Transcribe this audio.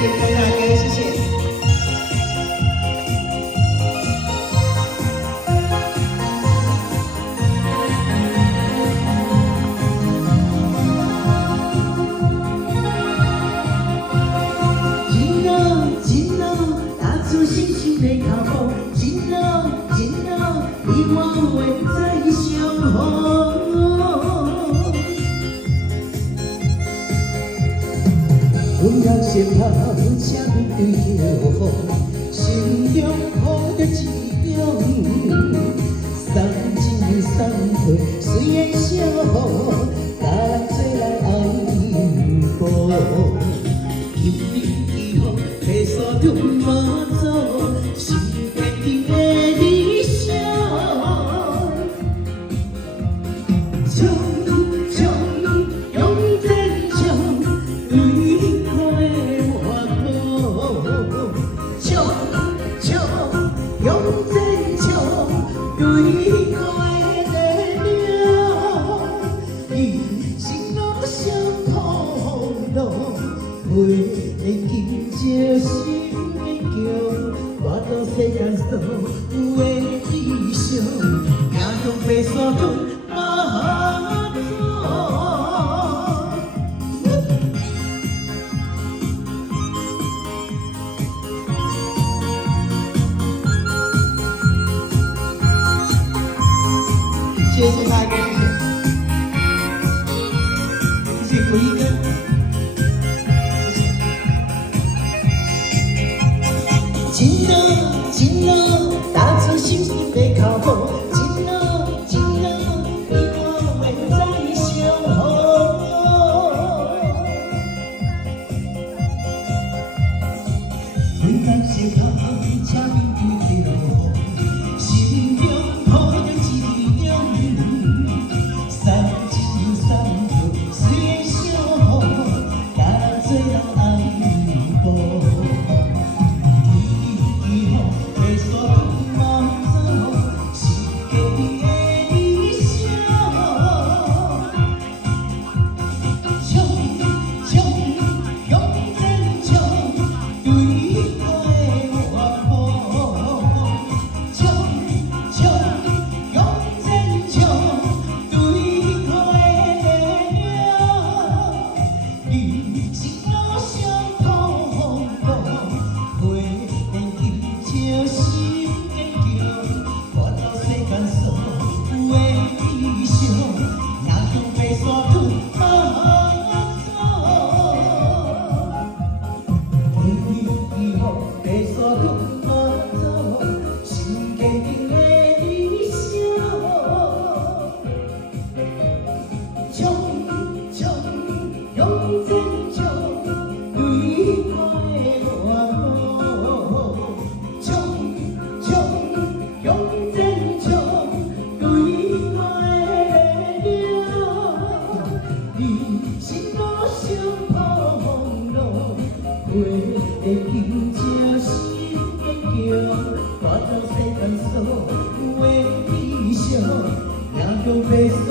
谢各位大哥，谢谢。今路今路，踏出新生的脚步。今路今路，你我永在相逢。阮若先抛车面对着风，心中抱着一种三情三配，虽然相逢，甲人做来爱慕。今日以后，白沙屯马祖，是坚定的理想。冲冲勇争冲，对快活步。冲冲勇争冲，对快的了。人生路上苦路。袂会紧照心的强，我到世间所有的理想，行向白沙屯马祖。谢谢大哥，谢谢国一哥。今路今路，踏出新生的脚步。今路今路，你我永在相逢。阮若是靠车面对着风，心中抱着一种三情三配，虽然相逢，甲人做人爱慕。白沙屯马祖，是坚定的理想。冲冲勇争冲，对快活步。冲冲勇争冲，对快了。人生路上苦路，袂会紧照心的强，看到世间所有的理想，行向白沙屯马祖。以后白沙屯马祖，是坚定的理想。冲冲勇争冲，对快活步。冲冲勇争冲，对快了。人生路上苦路，袂会紧照心的强，看到世间所有的理想，行向白沙。